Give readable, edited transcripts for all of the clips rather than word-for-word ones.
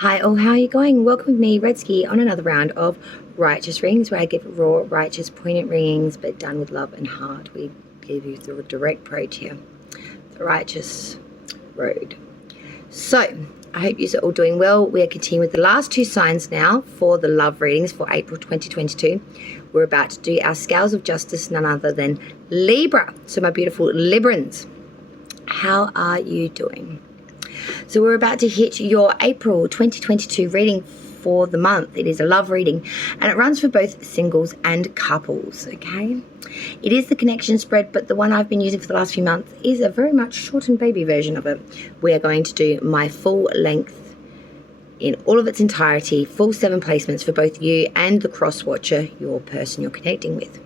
Hi all, how are you going? Welcome with me, Redski, on another round of righteous readings where I give raw, righteous, poignant readings but done with love and heart. We give you the direct approach here, the righteous road. So, I hope you're all doing well. We are continuing with the last two signs now for the love readings for April 2022. We're about to do our scales of justice, none other than Libra. So my beautiful Librans, how are you doing? So we're about to hit your April 2022 reading for the month. It is a love reading and it runs for both singles and couples, okay? It is the connection spread, but the one I've been using for the last few months is a very much shortened baby version of it. We are going to do my full length in all of its entirety, full 7 placements for both you and the cross watcher, your person you're connecting with.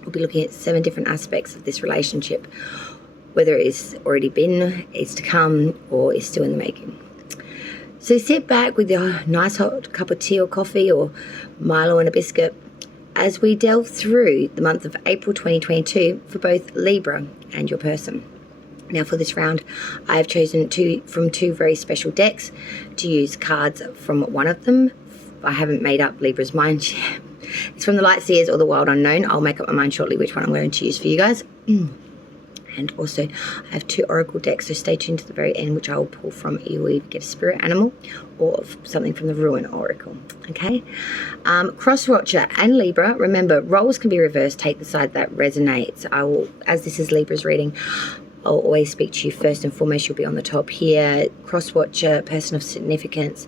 We'll be looking at 7 different aspects of this relationship, whether it's already been, is to come, or is still in the making. So sit back with your nice hot cup of tea or coffee or Milo and a biscuit as we delve through the month of April 2022 for both Libra and your person. Now for this round, I have chosen from two very special decks to use cards from one of them. I haven't made up Libra's mind yet. It's from the Light Seers or the Wild Unknown. I'll make up my mind shortly which one I'm going to use for you guys. And also, I have 2 oracle decks, so stay tuned to the very end, which I will pull from. You will either get a spirit animal or something from the Ruin Oracle, okay? Cross Watcher and Libra, remember, roles can be reversed. Take the side that resonates. I will, as this is Libra's reading, I'll always speak to you first and foremost. You'll be on the top here. Cross Watcher, person of significance,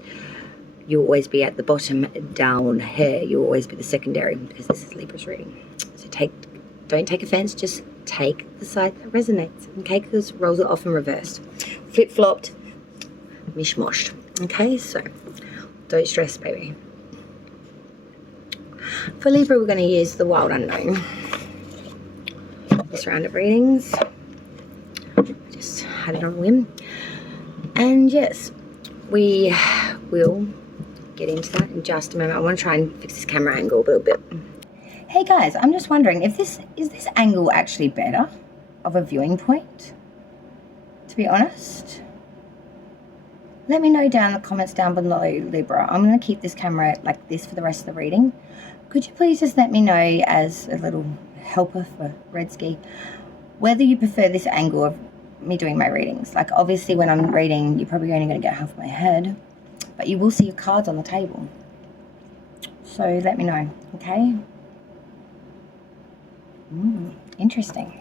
you'll always be at the bottom down here. You'll always be the secondary because this is Libra's reading. So don't take offense, just take the side that resonates, okay? Because roles are often reversed, flip-flopped, mishmoshed, okay? So don't stress, baby. For Libra, we're going to use the Wild Unknown. This round of readings, I just had it on a whim. And yes, we will get into that in just a moment. I want to try and fix this camera angle a little bit. Hey guys, I'm just wondering if is this angle actually better of a viewing point, to be honest? Let me know down in the comments down below, Libra. I'm going to keep this camera like this for the rest of the reading. Could you please just let me know as a little helper for Redski whether you prefer this angle of me doing my readings? Like obviously when I'm reading, you're probably only going to get half of my head, but you will see your cards on the table. So let me know, okay? Interesting.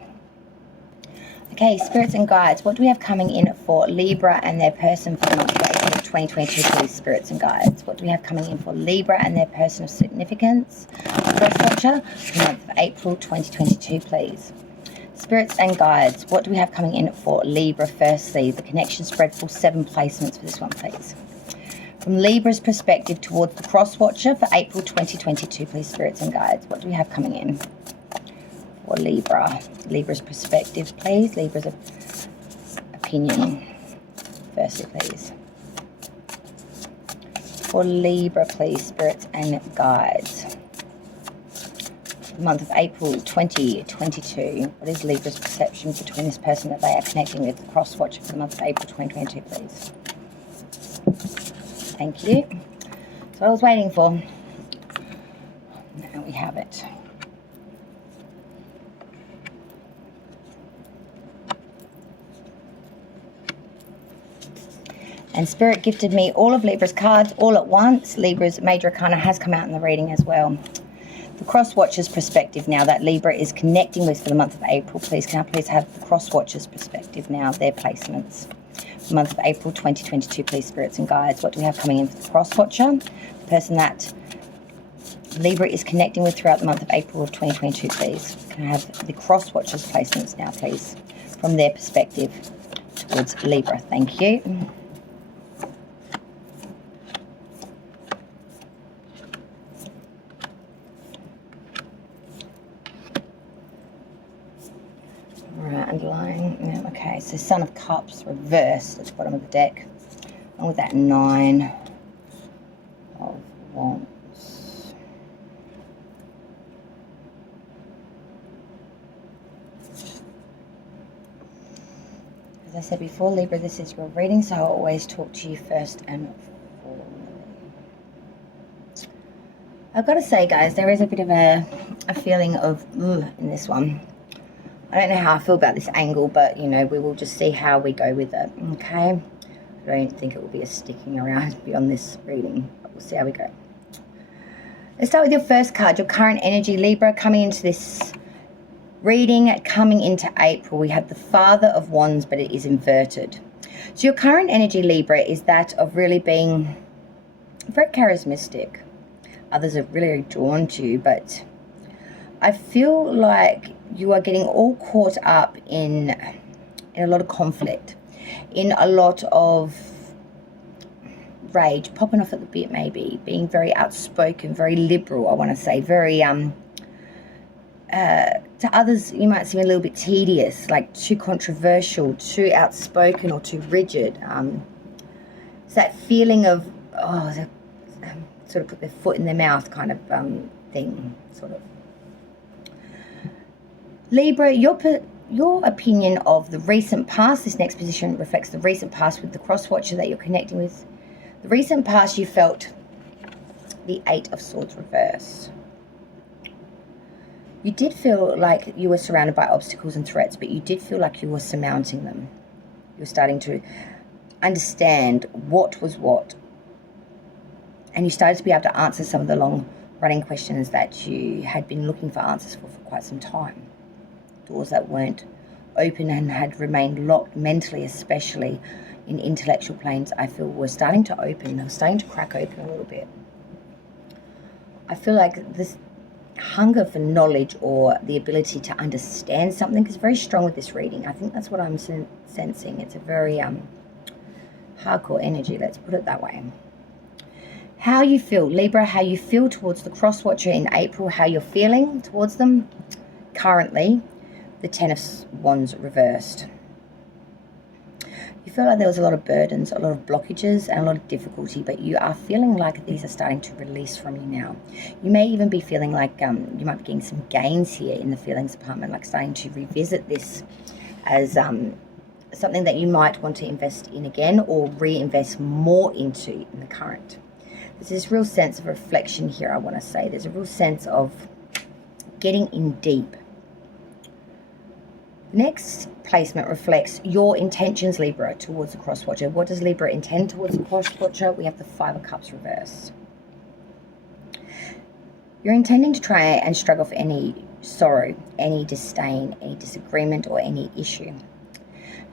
Okay, spirits and guides. What do we have coming in for Libra and their person for the month of April 2022, please, spirits and guides? What do we have coming in for Libra and their person of significance? Cross Watcher for the month of April 2022, please. Spirits and guides. What do we have coming in for Libra, firstly? The connection spread for 7 placements for this one, please. From Libra's perspective towards the Cross Watcher for April 2022, please, spirits and guides. What do we have coming in for Libra? Libra's perspective, please. Libra's opinion, firstly, please. For Libra, please, spirits and guides. The month of April 2022. What is Libra's perception between this person that they are connecting with? The Cross Watcher for the month of April 2022, please. Thank you. That's what I was waiting for. Now we have it. And Spirit gifted me all of Libra's cards all at once. Libra's Major Arcana has come out in the reading as well. The Cross Watcher's perspective now that Libra is connecting with for the month of April. Please, can I please have the Cross Watcher's perspective now, their placements. The month of April 2022, please, spirits and guides. What do we have coming in for the Cross Watcher? The person that Libra is connecting with throughout the month of April of 2022, please. Can I have the Cross Watcher's placements now, please, from their perspective towards Libra? Thank you. Right, underlying. Yeah, okay, so Son of Cups reversed at the bottom of the deck. And with that 9 of Wands. As I said before, Libra, this is your reading, so I'll always talk to you first and foremost. I've got to say, guys, there is a bit of a feeling of in this one. I don't know how I feel about this angle, but, you know, we will just see how we go with it, okay? I don't think it will be a sticking around beyond this reading, but we'll see how we go. Let's start with your first card, your current energy, Libra, coming into this reading, coming into April. We have the Father of Wands, but it is inverted. So your current energy, Libra, is that of really being very charismatic. Others are really drawn to you, but I feel like you are getting all caught up in a lot of conflict, in a lot of rage, popping off at the bit maybe, being very outspoken, very liberal, I want to say, very, to others you might seem a little bit tedious, like too controversial, too outspoken or too rigid. It's that feeling of, sort of put their foot in their mouth kind of thing, sort of. Libra, your opinion of the recent past, this next position reflects the recent past with the cross-watcher that you're connecting with. The recent past, you felt the Eight of Swords reverse. You did feel like you were surrounded by obstacles and threats, but you did feel like you were surmounting them. You were starting to understand what was what. And you started to be able to answer some of the long-running questions that you had been looking for answers for quite some time. Doors that weren't open and had remained locked mentally, especially in intellectual planes, I feel were starting to open. They were starting to crack open a little bit. I feel like this hunger for knowledge or the ability to understand something is very strong with this reading. I think that's what I'm sensing. It's a very hardcore energy, let's put it that way. How you feel, Libra, how you feel towards the cross-watcher in April, how you're feeling towards them currently, the Ten of Wands reversed. You feel like there was a lot of burdens, a lot of blockages, and a lot of difficulty, but you are feeling like these are starting to release from you now. You may even be feeling like you might be getting some gains here in the feelings department, like starting to revisit this as something that you might want to invest in again or reinvest more into in the current. There's this real sense of reflection here, I want to say. There's a real sense of getting in deep. The next placement reflects your intentions, Libra, towards the cross-watcher. What does Libra intend towards the cross-watcher? We have the Five of Cups reversed. You're intending to try and shrug off any sorrow, any disdain, any disagreement, or any issue.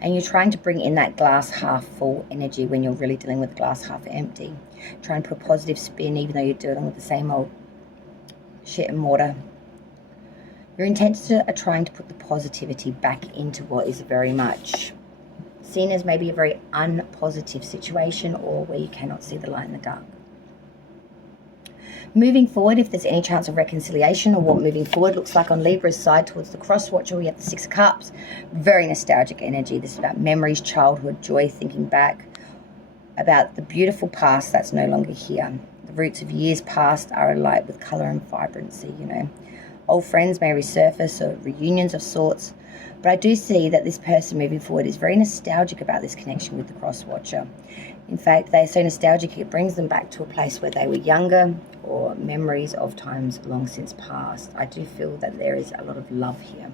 And you're trying to bring in that glass half full energy when you're really dealing with the glass half empty. Try and put a positive spin even though you're dealing with the same old shit and water. Your intentions are trying to put the positivity back into what is very much seen as maybe a very unpositive situation or where you cannot see the light in the dark. Moving forward, if there's any chance of reconciliation or what moving forward looks like on Libra's side towards the cross-watcher, we have the Six of Cups. Very nostalgic energy. This is about memories, childhood, joy, thinking back about the beautiful past that's no longer here. The roots of years past are alight with colour and vibrancy, you know. Old friends may resurface or reunions of sorts, but I do see that this person moving forward is very nostalgic about this connection with the cross-watcher. In fact, they're so nostalgic it brings them back to a place where they were younger or memories of times long since past. I do feel that there is a lot of love here.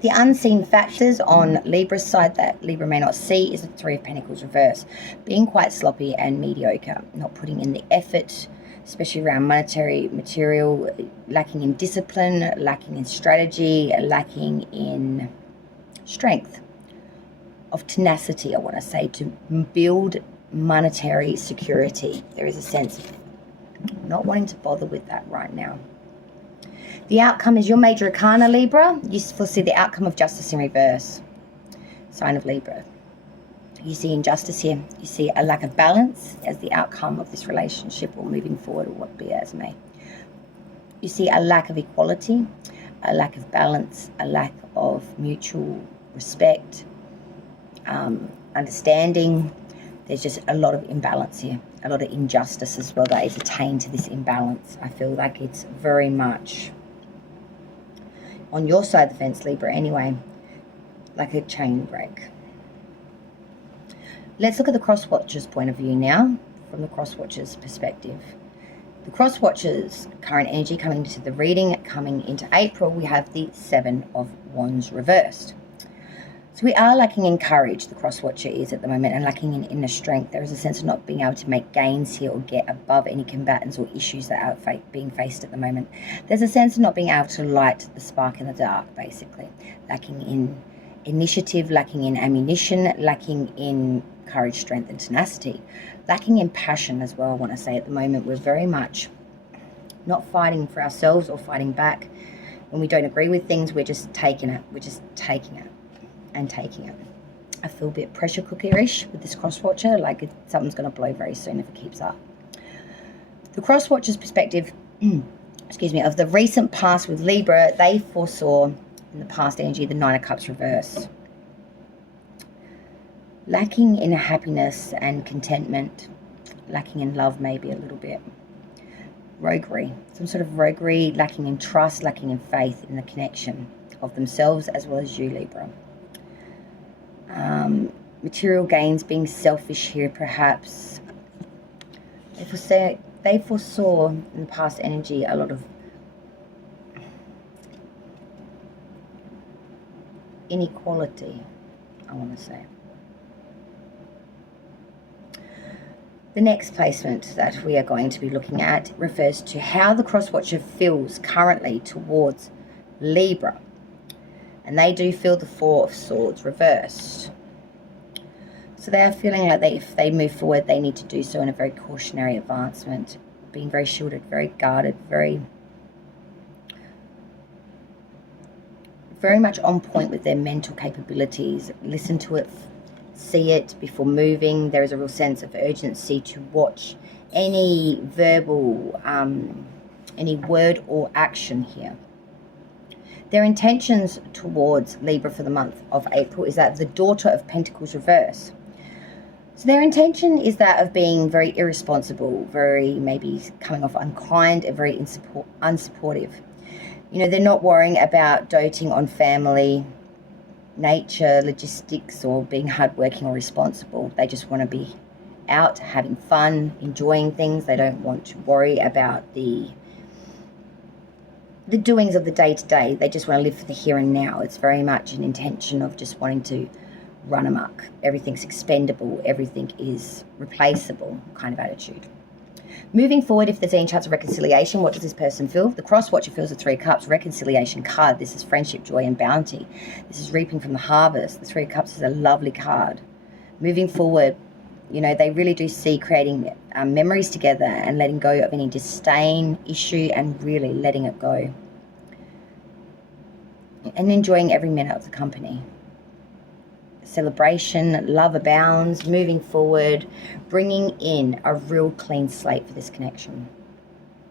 The unseen factors on Libra's side that Libra may not see is the Three of Pentacles reverse. Being quite sloppy and mediocre, not putting in the effort, especially around monetary material, lacking in discipline, lacking in strategy, lacking in strength, of tenacity, I want to say, to build monetary security. There is a sense of not wanting to bother with that right now. The outcome is your major arcana, Libra. You foresee the outcome of justice in reverse. Sign of Libra. You see injustice here. You see a lack of balance as the outcome of this relationship or moving forward or what be as may. You see a lack of equality, a lack of balance, a lack of mutual respect, understanding. There's just a lot of imbalance here, a lot of injustice as well that is attained to this imbalance. I feel like it's very much on your side of the fence, Libra, anyway, like a chain break. Let's look at the cross-watcher's point of view now from the cross-watcher's perspective. The cross-watcher's current energy coming into the reading, coming into April, we have the Seven of Wands reversed. So we are lacking in courage, the cross-watcher is at the moment, and lacking in inner strength. There is a sense of not being able to make gains here or get above any combatants or issues that are being faced at the moment. There's a sense of not being able to light the spark in the dark, basically. Lacking in initiative, lacking in ammunition, lacking in courage, strength, and tenacity. Lacking in passion as well, I want to say. At the moment, we're very much not fighting for ourselves or fighting back. When we don't agree with things, we're just taking it. We're just taking it. And taking it. I feel a bit pressure cooker-ish with this cross-watcher, like something's going to blow very soon if it keeps up. The cross-watcher's perspective, excuse me, of the recent past with liBRa, they foresaw in the past energy the Nine of Cups reverse. Lacking in happiness and contentment, lacking in love maybe a little bit. Roguery, some sort of roguery, lacking in trust, lacking in faith in the connection of themselves as well as you, liBRa. Material gains, being selfish here perhaps. They foresaw in the past energy a lot of inequality, I want to say. The next placement that we are going to be looking at refers to how the cross-watcher feels currently towards liBRa. And they do feel the Four of Swords reversed. So they are feeling like if they move forward, they need to do so in a very cautionary advancement, being very shielded, very guarded, very much on point with their mental capabilities. Listen to it, see it before moving. There is a real sense of urgency to watch any verbal, any word or action here. Their intentions towards liBRa for the month of April is that the Daughter of Pentacles reverse. So their intention is that of being very irresponsible, very maybe coming off unkind and very unsupportive. You know, they're not worrying about doting on family, nature, logistics, or being hardworking or responsible. They just want to be out, having fun, enjoying things. They don't want to worry about the doings of the day-to-day. They just want to live for the here and now. It's very much an intention of just wanting to run amok. Everything's expendable. Everything is replaceable kind of attitude. Moving forward, if there's any chance of reconciliation, what does this person feel? The cross-watcher feels the Three of Cups, reconciliation card. This is friendship, joy, and bounty. This is reaping from the harvest. The Three of Cups is a lovely card. Moving forward, you know, they really do see creating memories together and letting go of any disdain, issue, and really letting it go. And enjoying every minute of the company. Celebration, love abounds, moving forward, bringing in a real clean slate for this connection.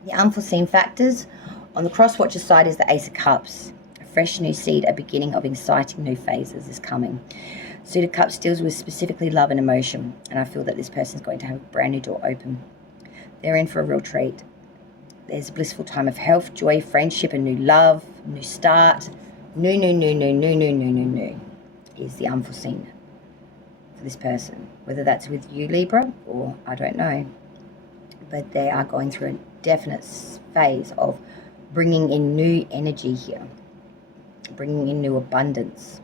The unforeseen factors on the cross-watcher side is the Ace of Cups. A fresh new seed, a beginning of exciting new phases is coming. Suit of Cups deals with specifically love and emotion, and I feel that this person is going to have a brand new door open. They're in for a real treat. There's a blissful time of health, joy, friendship, a new love, new start. New is the unforeseen for this person. Whether that's with you, liBRa, or I don't know. But they are going through a definite phase of bringing in new energy here. Bringing in new abundance.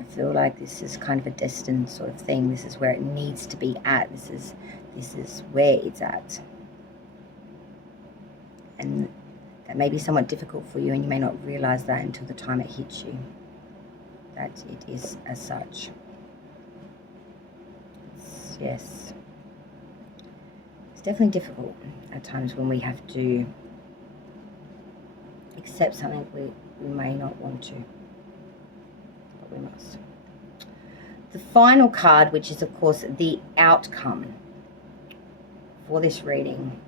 I feel like this is kind of a destined sort of thing. This is where it needs to be at. This is where it's at. And that may be somewhat difficult for you, and you may not realize that until the time it hits you, that it is as such. Yes. It's definitely difficult at times when we have to accept something we may not want to. We must. The final card, which is of course the outcome for this reading.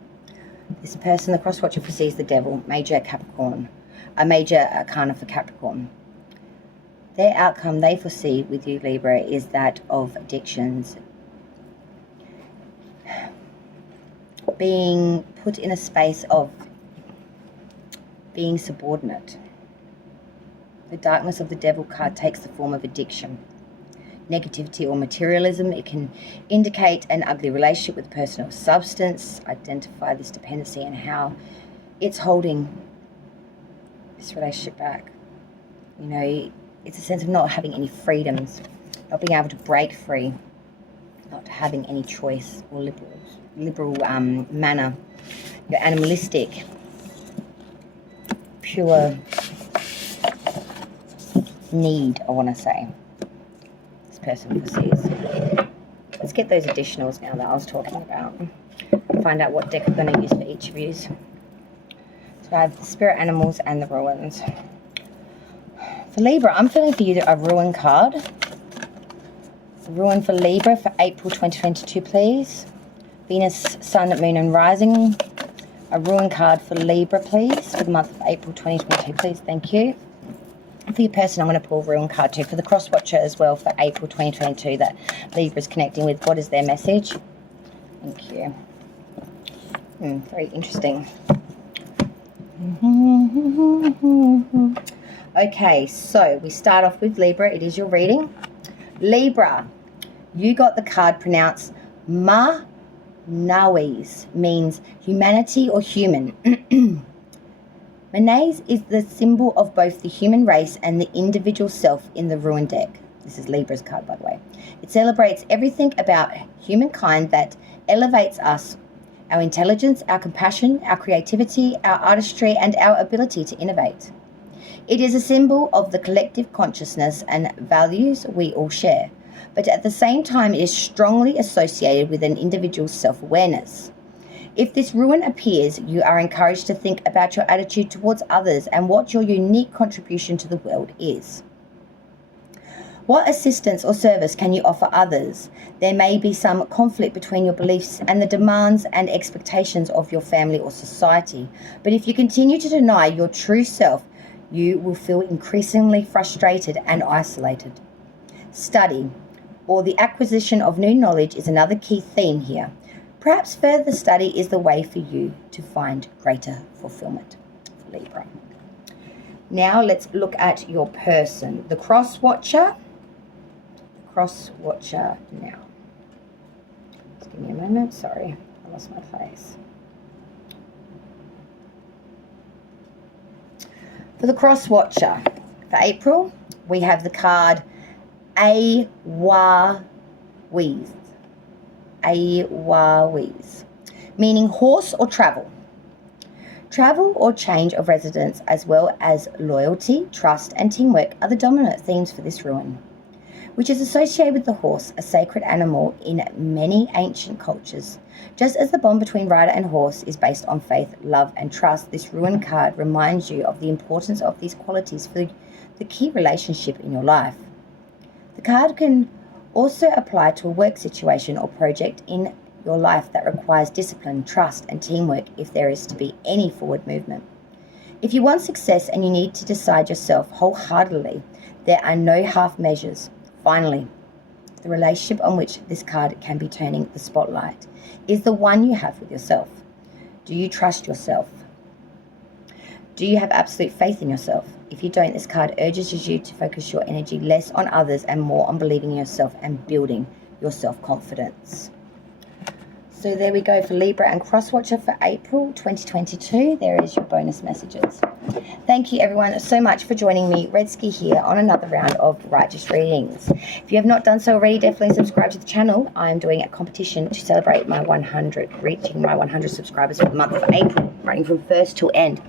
This person, the cross-watcher, foresees the devil, major Capricorn, a major arcana for Capricorn. Their outcome they foresee with you, liBRa, is that of addictions, being put in a space of being subordinate. The darkness of the devil card takes the form of addiction. negativity or materialism. It can indicate an ugly relationship with a person or substance. Identify this dependency and how it's holding this relationship back. You know, it's a sense of not having any freedoms, not being able to break free, not having any choice or liberal manner. You're animalistic, pure need, I want to say. This person foresees. Let's get those additionals now that I was talking about. Find out what deck I'm going to use for each of you. So I have the spirit animals and the ruins. For Libra, I'm feeling for you a ruin card. A ruin for Libra for April 2022, please. Venus, Sun, Moon and Rising. A ruin card for Libra, please, for the month of April 2022, please. Thank you. For your person, I'm going to pull a ruin card too. For the cross watcher as well for April 2022 that Libra is connecting with. What is their message? Thank you. Very interesting. Okay, so we start off with Libra. It is your reading. Libra, you got the card pronounced Manawis, means humanity or human. Manawis is the symbol of both the human race and the individual self in the ruin deck. This is Libra's card, by the way. It celebrates everything about humankind that elevates us, our intelligence, our compassion, our creativity, our artistry, and our ability to innovate. It is a symbol of the collective consciousness and values we all share, but at the same time it is strongly associated with an individual's self-awareness. If this ruin appears, you are encouraged to think about your attitude towards others and what your unique contribution to the world is. What assistance or service can you offer others? There may be some conflict between your beliefs and the demands and expectations of your family or society, but if you continue to deny your true self, you will feel increasingly frustrated and isolated. Study, or the acquisition of new knowledge, is another key theme here. Perhaps further study is the way for you to find greater fulfillment for Libra. Now let's look at your person. The cross watcher. The cross watcher now. Just give me a moment. Sorry, I lost my place. For the cross watcher for April, we have the card Awawis. Awawis, meaning horse or travel. Travel or change of residence, as well as loyalty, trust and teamwork are the dominant themes for this ruin, which is associated with the horse, a sacred animal in many ancient cultures. Just as the bond between rider and horse is based on faith, love and trust, this ruin card reminds you of the importance of these qualities for the key relationship in your life. The card can also apply to a work situation or project in your life that requires discipline, trust and teamwork if there is to be any forward movement. If you want success and you need to decide yourself wholeheartedly, there are no half measures. Finally, the relationship on which this card can be turning the spotlight is the one you have with yourself. Do you trust yourself? Do you have absolute faith in yourself? If you don't, this card urges you to focus your energy less on others and more on believing in yourself and building your self-confidence. So there we go for Libra and Crosswatcher for April 2022. There is your bonus messages. Thank you everyone so much for joining me, Redski here, on another round of Righteous Readings. If you have not done so already, definitely subscribe to the channel. I'm doing a competition to celebrate my 100, reaching my 100 subscribers for the month of April, running from first to end.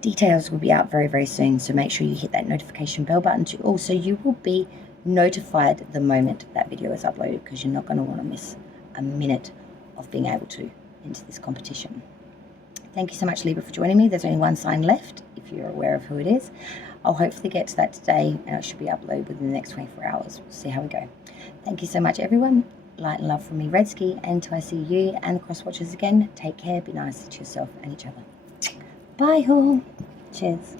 Details will be out very, very soon, so make sure you hit that notification bell button too. Also, you will be notified the moment that video is uploaded, because you're not going to want to miss a minute of being able to enter this competition. Thank you so much, Libra, for joining me. There's only one sign left, if you're aware of who it is. I'll hopefully get to that today, and it should be uploaded within the next 24 hours. We'll see how we go. Thank you so much, everyone. Light and love from me, Redski, and until I see you and the Crosswatchers again, take care, be nice to yourself and each other. Bye all. Cheers.